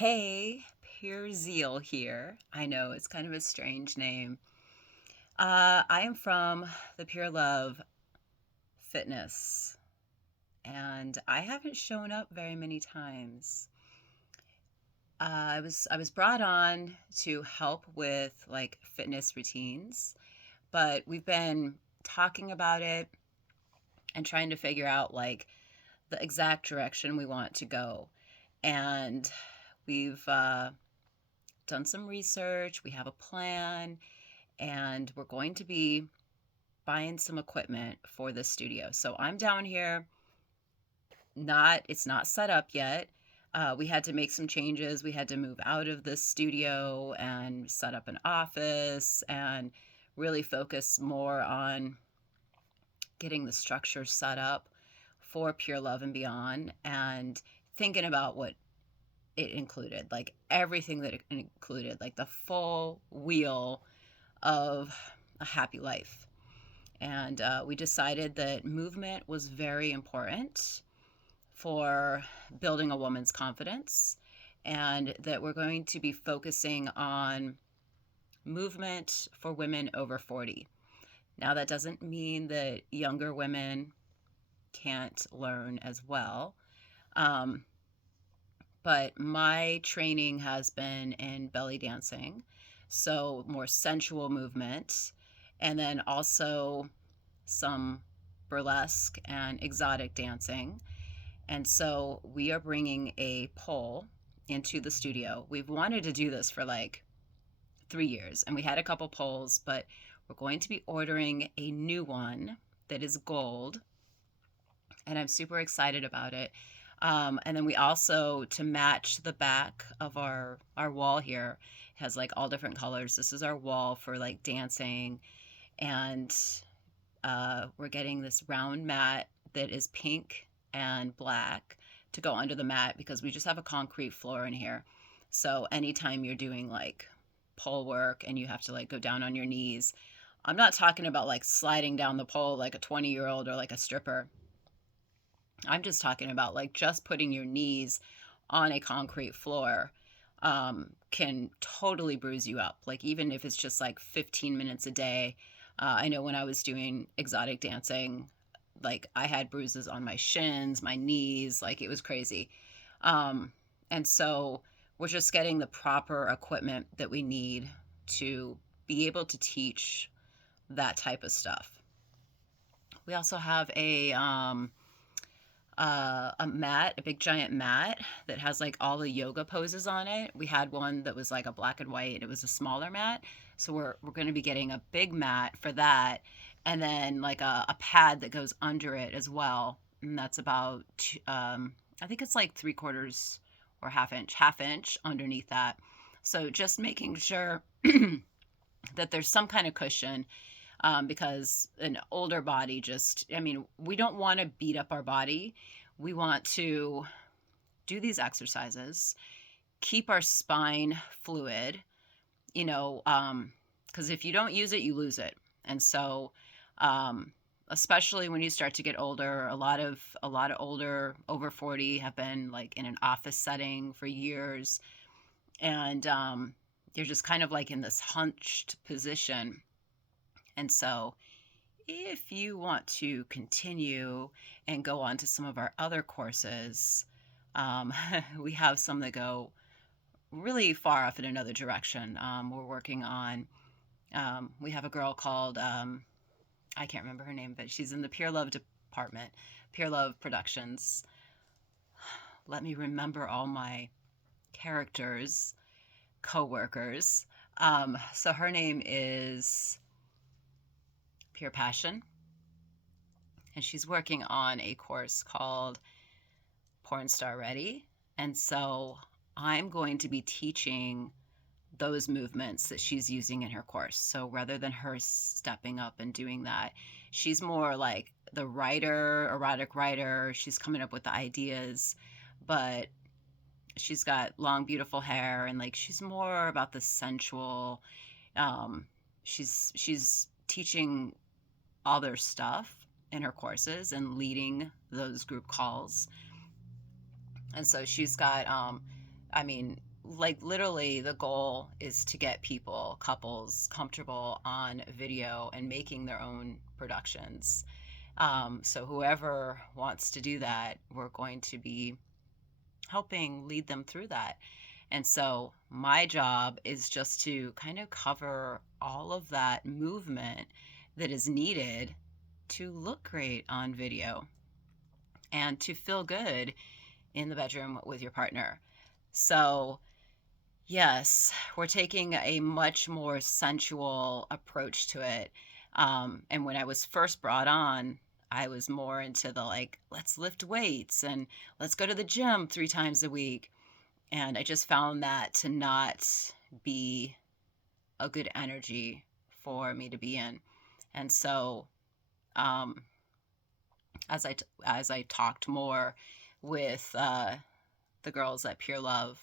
Hey, Pure Zeal here. I know it's kind of a strange name. I am from the Pure Love Fitness, and I haven't shown up very many times. I was brought on to help with like fitness routines, but we've been talking about it and trying to figure out like the exact direction we want to go. And we've done some research. We have a plan, and we're going to be buying some equipment for the studio. So I'm down here, not it's not set up yet. We had to make some changes. We had to move out of the studio and set up an office and really focus more on getting the structure set up for Pure Love and Beyond and thinking about what it included, like everything that it included, like the full wheel of a happy life. And we decided that movement was very important for building a woman's confidence, and that we're going to be focusing on movement for women over 40. Now, that doesn't mean that younger women can't learn as well. Um, but my training has been in belly dancing, so more sensual movement, and then also some burlesque and exotic dancing. And so we are bringing a pole into the studio. We've wanted to do this for like 3 years, and we had a couple poles, but we're going to be ordering a new one that is gold, and I'm super excited about it. And then we also, to match the back of our wall here, has like all different colors. This is our wall for like dancing, and we're getting this round mat that is pink and black to go under the mat because we just have a concrete floor in here. So anytime you're doing like pole work and you have to like go down on your knees, I'm not talking about like sliding down the pole like a 20-year-old or like a stripper. I'm just talking about like just putting your knees on a concrete floor can totally bruise you up. Like, even if it's just like 15 minutes a day. I know when I was doing exotic dancing, like I had bruises on my shins, my knees, like it was crazy. Um, and so we're just getting the proper equipment that we need to be able to teach that type of stuff. We also have a mat, a big giant mat that has like all the yoga poses on it. We had one that was like a black and white. It was a smaller mat. So we're going to be getting a big mat for that, and then like a pad that goes under it as well. And that's about I think it's like 3/4 or half inch underneath that. So just making sure that there's some kind of cushion, because an older body just, I mean, we don't want to beat up our body. We want to do these exercises, keep our spine fluid, you know, because if you don't use it, you lose it. And so, especially when you start to get older, a lot of older over 40 have been like in an office setting for years, and you're just kind of like in this hunched position. And so, if you want to continue and go on to some of our other courses, um, we have some that go really far off in another direction. We're working on, we have a girl called, I can't remember her name, but she's in the Pure Love department, Pure Love Productions. Let me remember all my characters, co-workers. So her name is Pure Passion, and she's working on a course called Porn Star Ready. And so I'm going to be teaching those movements that she's using in her course. So rather than her stepping up and doing that, she's more like the writer, erotic writer. She's coming up with the ideas, but she's got long, beautiful hair, and like she's more about the sensual. She's teaching other stuff in her courses and leading those group calls. And so she's got, I mean, like literally the goal is to get people, couples, comfortable on video and making their own productions. So whoever wants to do that, we're going to be helping lead them through that. And so my job is just to kind of cover all of that movement that is needed to look great on video and to feel good in the bedroom with your partner. So, yes, we're taking a much more sensual approach to it. And when I was first brought on, I was more into the like, let's lift weights and let's go to the gym 3 times a week. And I just found that to not be a good energy for me to be in. And so, um, as I talked more with the girls at Pure Love,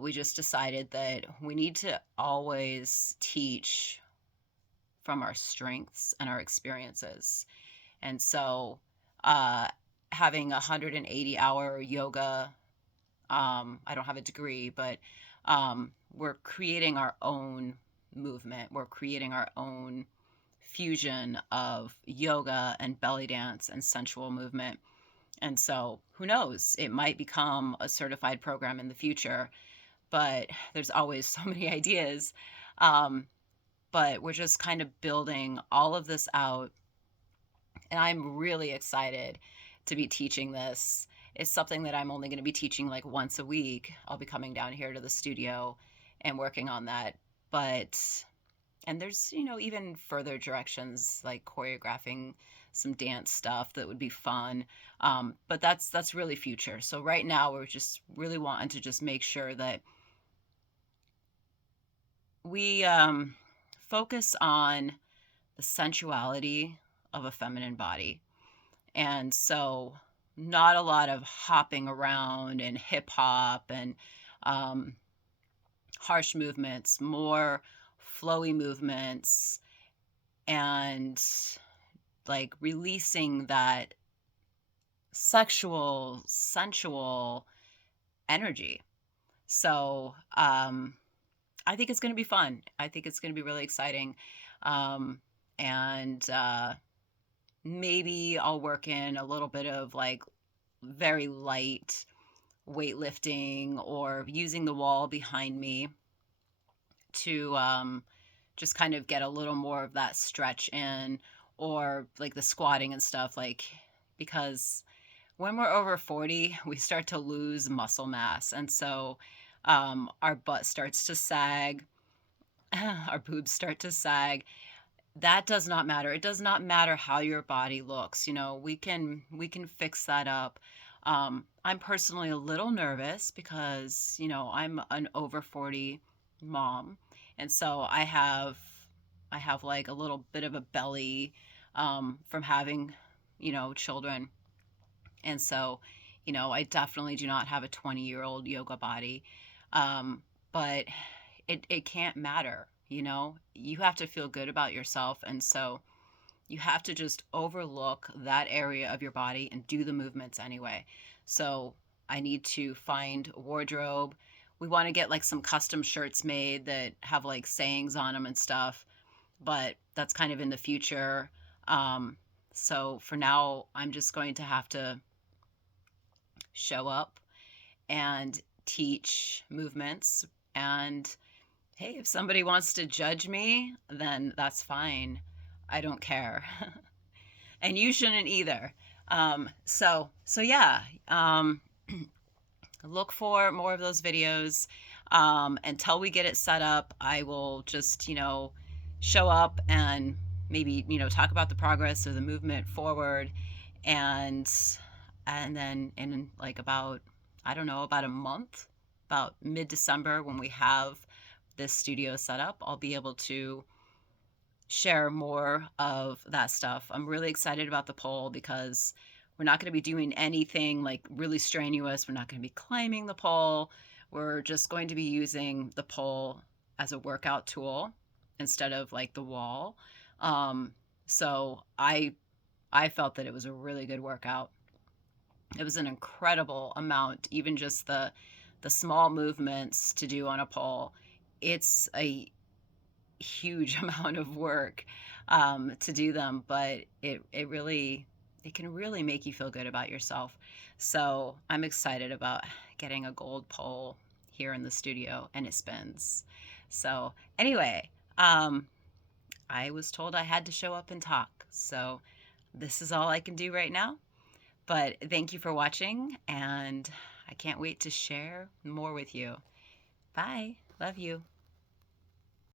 we just decided that we need to always teach from our strengths and our experiences. And so, uh, having a 180-hour yoga, I don't have a degree, but we're creating our own movement. We're creating our own fusion of yoga and belly dance and sensual movement. And so, who knows? It might become a certified program in the future, but there's always so many ideas. Um, but we're just kind of building all of this out. And I'm really excited to be teaching this. It's something that I'm only going to be teaching like once a week. I'll be coming down here to the studio and working on that. But, and there's, even further directions like choreographing some dance stuff that would be fun. But that's really future. So right now we're just really wanting to just make sure that we focus on the sensuality of a feminine body. And so, not a lot of hopping around and hip hop and um, harsh movements, more flowy movements and like releasing that sexual, sensual energy. So, I think it's going to be fun. I think it's going to be really exciting. Um, and maybe I'll work in a little bit of like very light weightlifting or using the wall behind me to just kind of get a little more of that stretch in, or like the squatting and stuff, like because when we're over 40 we start to lose muscle mass, and so our butt starts to sag, our boobs start to sag. That does not matter. It does not matter how your body looks. We can fix that up. I'm personally a little nervous because I'm an over 40 mom, and so I have like a little bit of a belly from having children, and so I definitely do not have a 20-year-old yoga body, but it can't matter. You have to feel good about yourself, and so you have to just overlook that area of your body and do the movements anyway. So I need to find a wardrobe. We want to get like some custom shirts made that have like sayings on them and stuff, but that's kind of in the future. um, so for now I'm just going to have to show up and teach movements. And hey, if somebody wants to judge me, then that's fine. I don't care. And you shouldn't either. So yeah, look for more of those videos. Until we get it set up, I will just, show up and maybe, talk about the progress of the movement forward. And then in like about, I don't know, about a month, about mid-December, when we have this studio set up, I'll be able to share more of that stuff. I'm really excited about the pole because we're not going to be doing anything like really strenuous. We're not going to be climbing the pole. We're just going to be using the pole as a workout tool instead of like the wall. So I felt that it was a really good workout. It was an incredible amount, even just the small movements to do on a pole. It's a huge amount of work to do them, but it can really make you feel good about yourself. So I'm excited about getting a gold pole here in the studio, and it spins. So anyway, I was told I had to show up and talk. So this is all I can do right now. But thank you for watching, and I can't wait to share more with you. Bye. Love you.